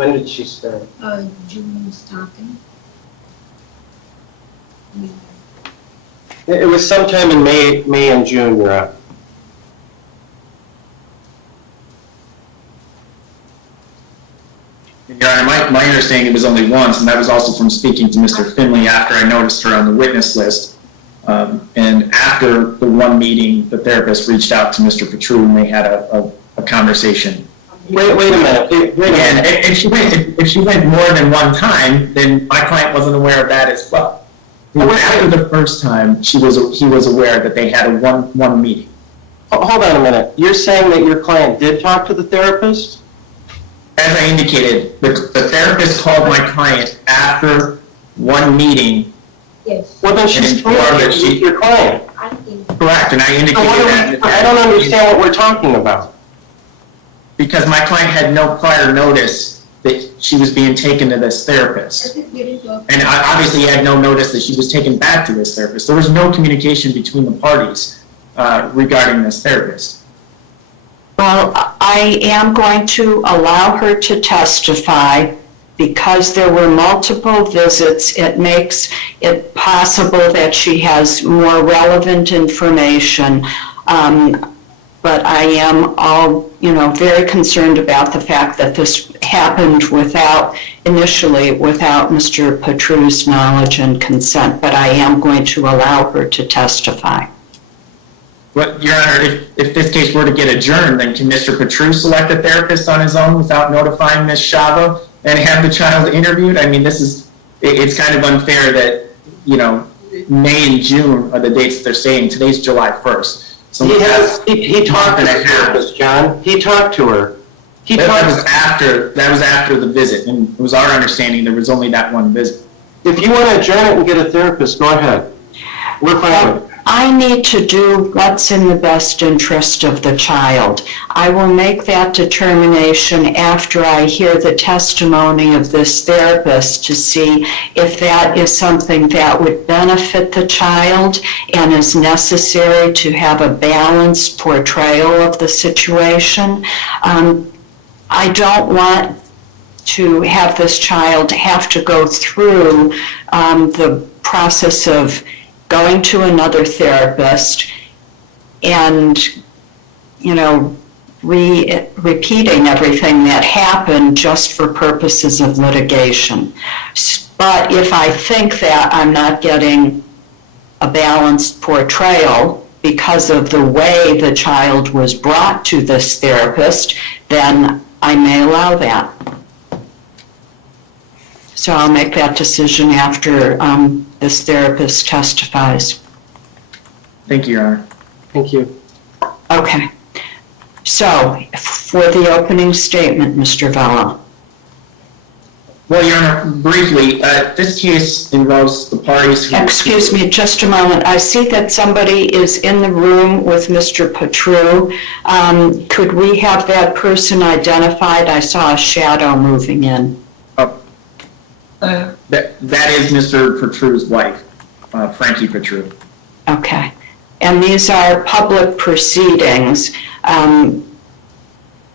When did she start? June starting. It was sometime in May and June, Your Honor. Your Honor, my understanding it was only once, and that was also from speaking to Mr. Finley after I noticed her on the witness list. And after the one meeting, the therapist reached out to Mr. Petru and they had a conversation. Wait a minute. And if she went more than one time, then my client wasn't aware of that as well. After the first time, he was aware that they had a one meeting. Hold on a minute. You're saying that your client did talk to the therapist? As I indicated, the therapist called my client after one meeting. Yes. Well, then she's your client. I think. Correct, and I indicated that. I don't understand what we're talking about. Because my client had no prior notice that she was being taken to this therapist. And obviously had no notice that she was taken back to this therapist. There was no communication between the parties regarding this therapist. Well, I am going to allow her to testify because there were multiple visits. It makes it possible that she has more relevant information. But I am very concerned about the fact that this happened initially without Mr. Petru's knowledge and consent, but I am going to allow her to testify. But, Your Honor, if this case were to get adjourned, then can Mr. Petru select a therapist on his own without notifying Ms. Shava and have the child interviewed? I mean, it's kind of unfair that, May and June are the dates they're saying. Today's July 1st. So He talked to the therapist, John. He talked to her. That was after the visit, and it was our understanding there was only that one visit. If you want to adjourn it and get a therapist, go ahead. We're fine with it. I need to do what's in the best interest of the child. I will make that determination after I hear the testimony of this therapist to see if that is something that would benefit the child and is necessary to have a balanced portrayal of the situation. I don't want to have this child have to go through the process of going to another therapist and, repeating everything that happened just for purposes of litigation. But if I think that I'm not getting a balanced portrayal because of the way the child was brought to this therapist, then I may allow that. So I'll make that decision after this therapist testifies. Thank you, Your Honor. Thank you. Okay. So for the opening statement, Mr. Vella. Well, Your Honor, briefly, this case involves the parties who... Excuse me, just a moment. I see that somebody is in the room with Mr. Petru. Could we have that person identified? I saw a shadow moving in. That is Mr. Petru's wife, Frankie Petru. Okay. And these are public proceedings.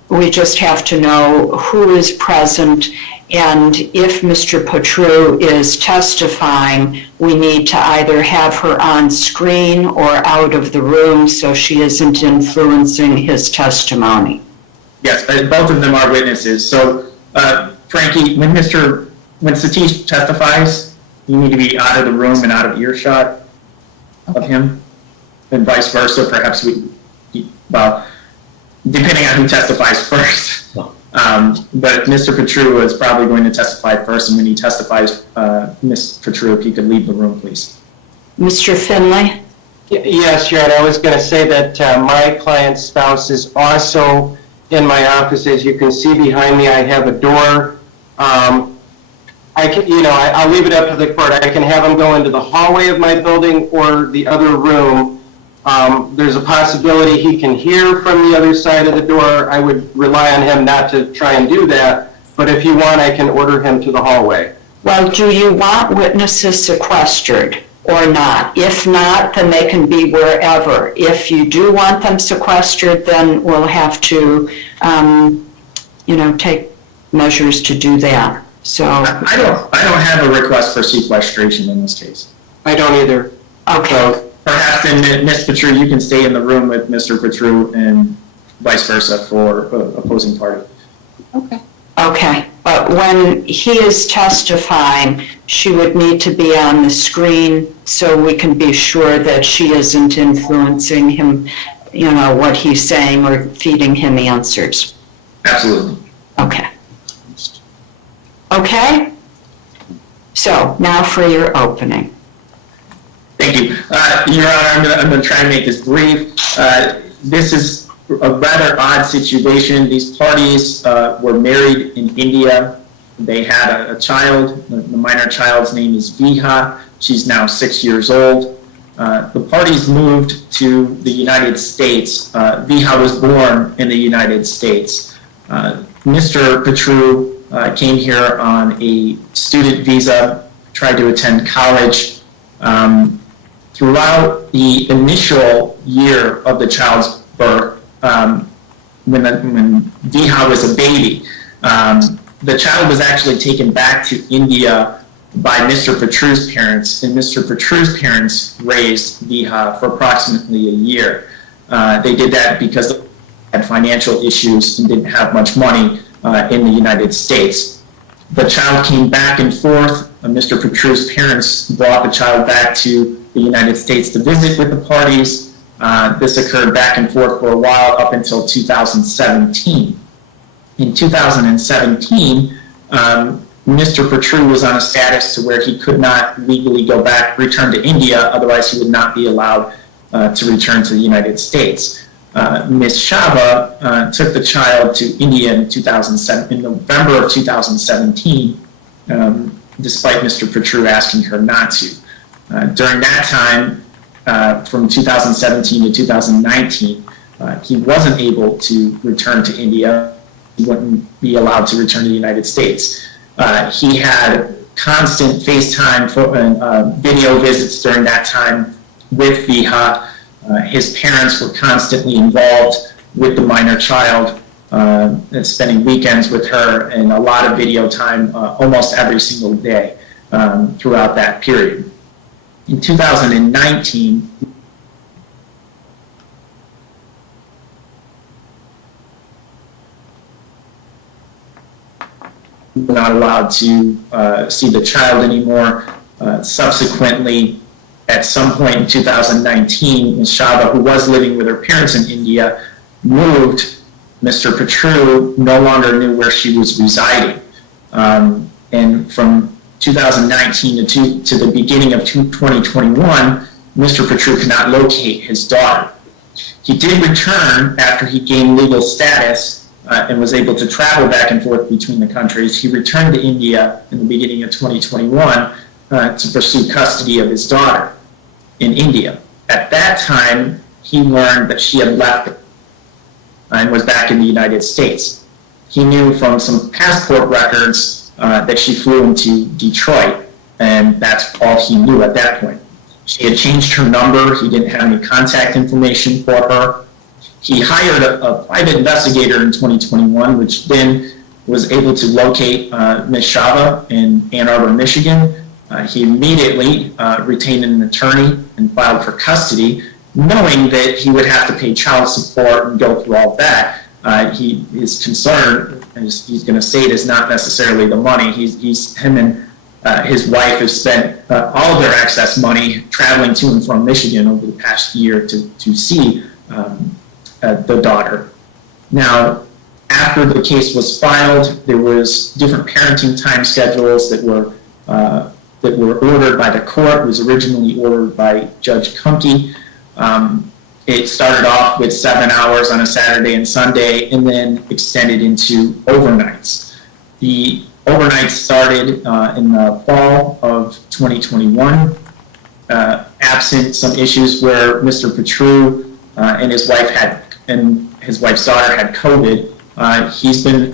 We just have to know who is present, and if Mr. Petru is testifying, we need to either have her on screen or out of the room so she isn't influencing his testimony. Yes, both of them are witnesses. So, Frankie, when Satish testifies, you need to be out of the room and out of earshot of him, and vice versa. Perhaps depending on who testifies first. But Mr. Petru is probably going to testify first, and when he testifies, Ms. Petru, if you could leave the room, please. Mr. Finley? Yes, Your Honor. I was going to say that my client's spouse is also in my office. As you can see behind me, I have a door. I'll leave it up to the court. I can have him go into the hallway of my building or the other room. There's a possibility he can hear from the other side of the door. I would rely on him not to try and do that, but if you want, I can order him to the hallway. Well, do you want witnesses sequestered or not? If not, then they can be wherever. If you do want them sequestered, then we'll have to, take measures to do that. So, I don't have a request for sequestration in this case. I don't either. okay, So, Perhaps then, Ms. Patru, you can stay in the room with Mr. Patru and vice versa for opposing party. Okay. okay. But when he is testifying, she would need to be on the screen so we can be sure that she isn't influencing him, you know, what he's saying or feeding him answers. Absolutely. Okay. Okay? So now for your opening. Thank you. Your Honor, I'm going to try and make this brief. This is a rather odd situation. These parties were married in India. They had a child. The minor child's name is Viha. She's now 6 years old. The parties moved to the United States. Viha was born in the United States. Mr. Patru came here on a student visa, tried to attend college. Throughout the initial year of the child's birth, when Viha was a baby, the child was actually taken back to India by Mr. Patru's parents, and Mr. Patru's parents raised Viha for approximately a year. They did that because they had financial issues and didn't have much money in the United States. The child came back and forth. Mr. Patru's parents brought the child back to the United States to visit with the parties. This occurred back and forth for a while up until 2017. In 2017, Mr. Patru was on a status to where he could not legally return to India, otherwise he would not be allowed to return to the United States. Ms. Shava took the child to India in November of 2017, despite Mr. Patru asking her not to. During that time, from 2017 to 2019, he wasn't able to return to India. He wouldn't be allowed to return to the United States. He had constant FaceTime video visits during that time with Viha. His parents were constantly involved with the minor child, spending weekends with her, and a lot of video time almost every single day throughout that period. In 2019, not allowed to see the child anymore. Subsequently, at some point in 2019, Ms. Shava, who was living with her parents in India, moved. Mr. Patru no longer knew where she was residing. And from 2019 to the beginning of 2021, Mr. Patru could not locate his daughter. He did return after he gained legal status and was able to travel back and forth between the countries. He returned to India in the beginning of 2021 to pursue custody of his daughter in India. At that time, he learned that she had left and was back in the United States. He knew from some passport records that she flew into Detroit, and that's all he knew at that point. She had changed her number. He didn't have any contact information for her. He hired a private investigator in 2021, which then was able to locate Ms. Shava in Ann Arbor, Michigan. He immediately retained an attorney and filed for custody, knowing that he would have to pay child support and go through all of that. His concern, as he's going to say, it is not necessarily the money. Him and his wife have spent all of their excess money traveling to and from Michigan over the past year to see the daughter. Now, after the case was filed, there was different parenting time schedules that were ordered by the court. It was originally ordered by Judge Kuhnke. It started off with 7 hours on a Saturday and Sunday, and then extended into overnights. The overnights started in the fall of 2021, absent some issues where Mr. Patru and his wife's daughter had COVID. He's been